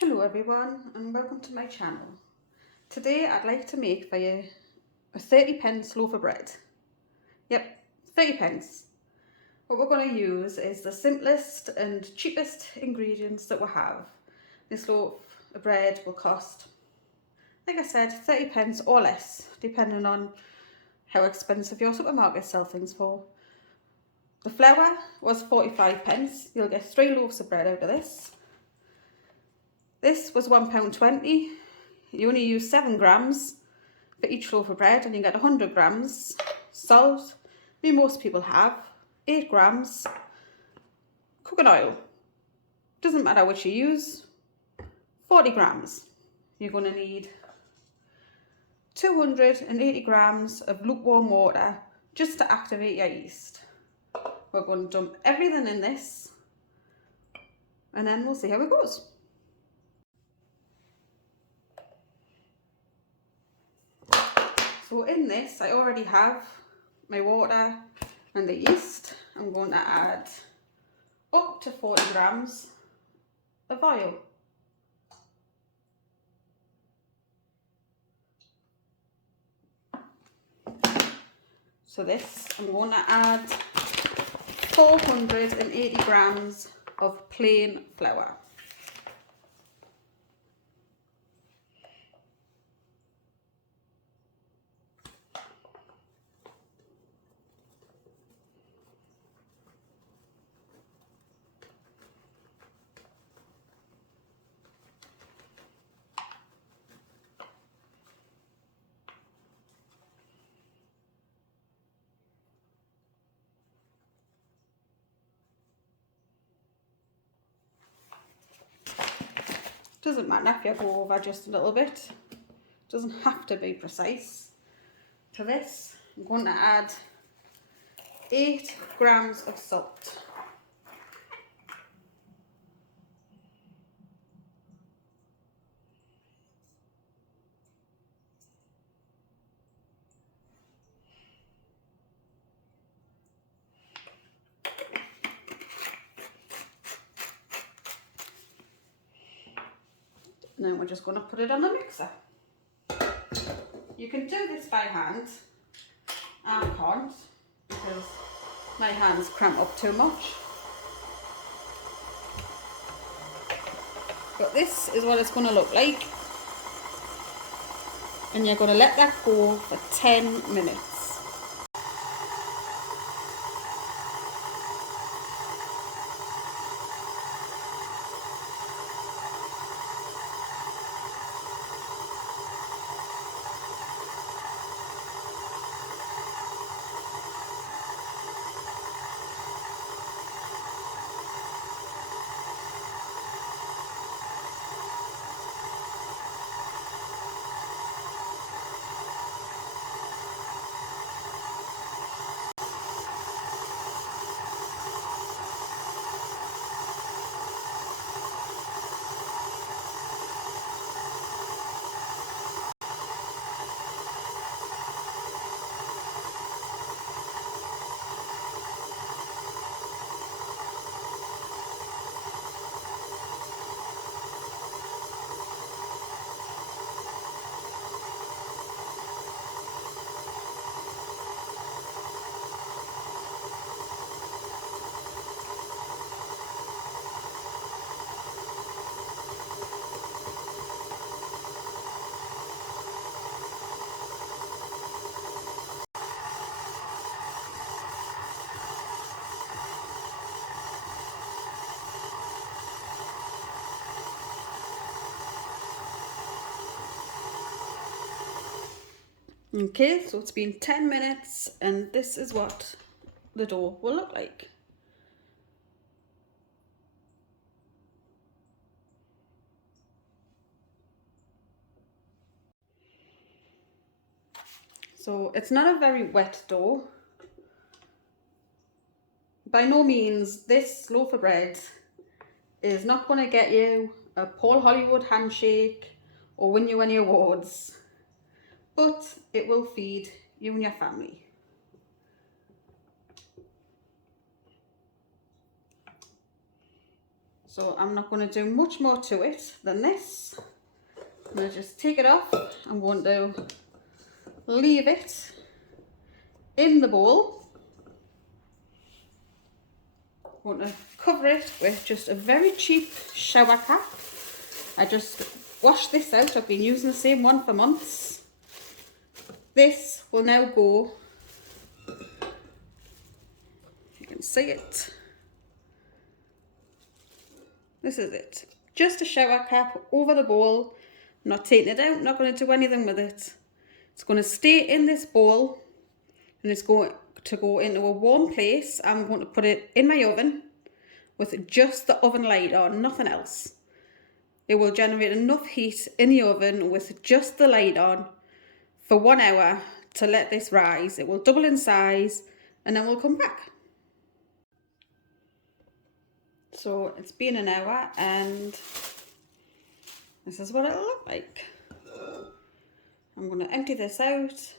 Hello everyone and welcome to my channel. Today I'd like to make for you a 30p loaf of bread. Yep, 30p. What we're going to use is the simplest and cheapest ingredients that we have. This loaf of bread will cost, like I said, 30p or less, depending on how expensive your supermarket sell things for. The flour was 45p. You'll get 3 loaves of bread out of this. This was £1.20. You only use 7 grams for each loaf of bread and you get 100 grams. Salt, most people have. 8 grams. Cooking oil, doesn't matter which you use. 40 grams. You're going to need 280 grams of lukewarm water just to activate your yeast. We're going to dump everything in this and then we'll see how it goes. So in this, I already have my water and the yeast. I'm going to add up to 40 grams of oil. So this, I'm going to add 480 grams of plain flour. Doesn't matter if you go over just a little bit. Doesn't have to be precise. To this, I'm going to add 8 grams of salt. And then we're just going to put it on the mixer. You can do this by hand. I can't because my hands cramp up too much. But this is what it's going to look like. And you're going to let that go for 10 minutes. Okay, so it's been 10 minutes and this is what the dough will look like. So it's not a very wet dough. By no means, this loaf of bread is not going to get you a Paul Hollywood handshake or win you any awards, but it will feed you and your family. So I'm not going to do much more to it than this. I'm going to just take it off. I'm going to leave it in the bowl. I'm going to cover it with just a very cheap shower cap. I just washed this out. I've been using the same one for months. This will now go, you can see it. This is it. Just a shower cap over the bowl. I'm not taking it out, not going to do anything with it. It's going to stay in this bowl and it's going to go into a warm place. I'm going to put it in my oven with just the oven light on, nothing else. It will generate enough heat in the oven with just the light on for 1 hour to let this rise. It will double in size and then we'll come back. So it's been an hour and this is what it'll look like. I'm going to empty this out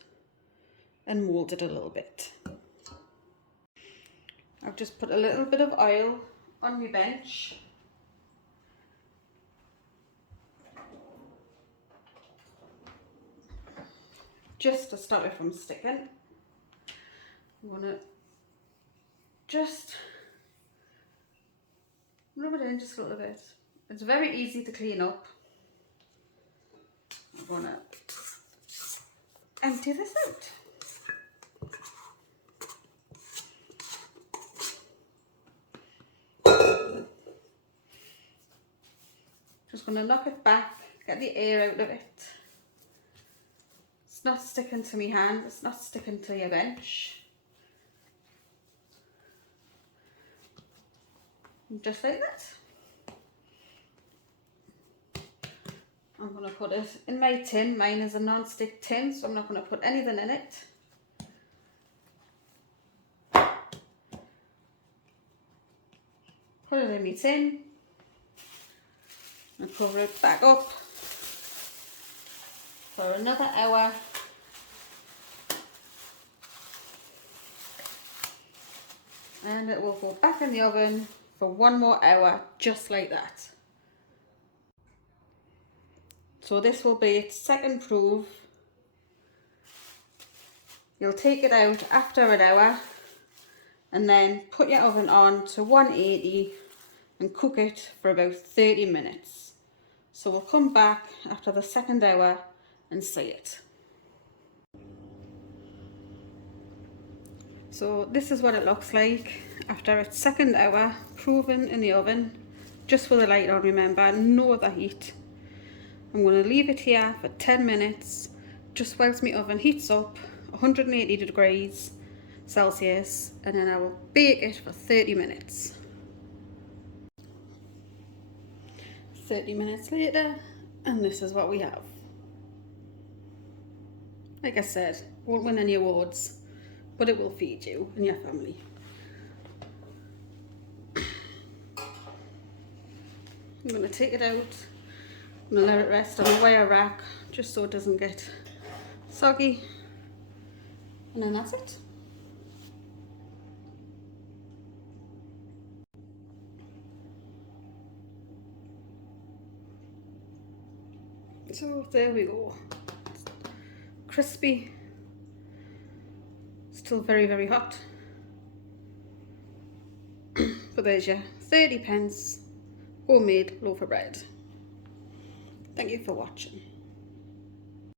and mould it a little bit. I've just put a little bit of oil on my bench. Just to stop it from sticking. I'm going to just rub it in just a little bit. It's very easy to clean up. I'm going to empty this out. Just going to knock it back, get the air out of it. It's not sticking to my hand, it's not sticking to your bench. Just like that. I'm going to put it in my tin. Mine is a non-stick tin, so I'm not going to put anything in it. Put it in my tin and cover it back up for another hour. And it will go back in the oven for 1 more hour, just like that. So this will be its second proof. You'll take it out after an hour and then put your oven on to 180 and cook it for about 30 minutes. So we'll come back after the second hour and see it. So this is what it looks like after its second hour, proven in the oven, just with the light on, remember, no other heat. I'm going to leave it here for 10 minutes, just whilst my oven heats up, 180 degrees Celsius, and then I will bake it for 30 minutes. 30 minutes later, and this is what we have. Like I said, won't win any awards, but it will feed you and your family. I'm going to take it out. I'm going to let it rest on a wire rack just so it doesn't get soggy, and then that's it. So there we go. It's crispy, still very, very hot. But there's your 30p homemade loaf of bread. Thank you for watching.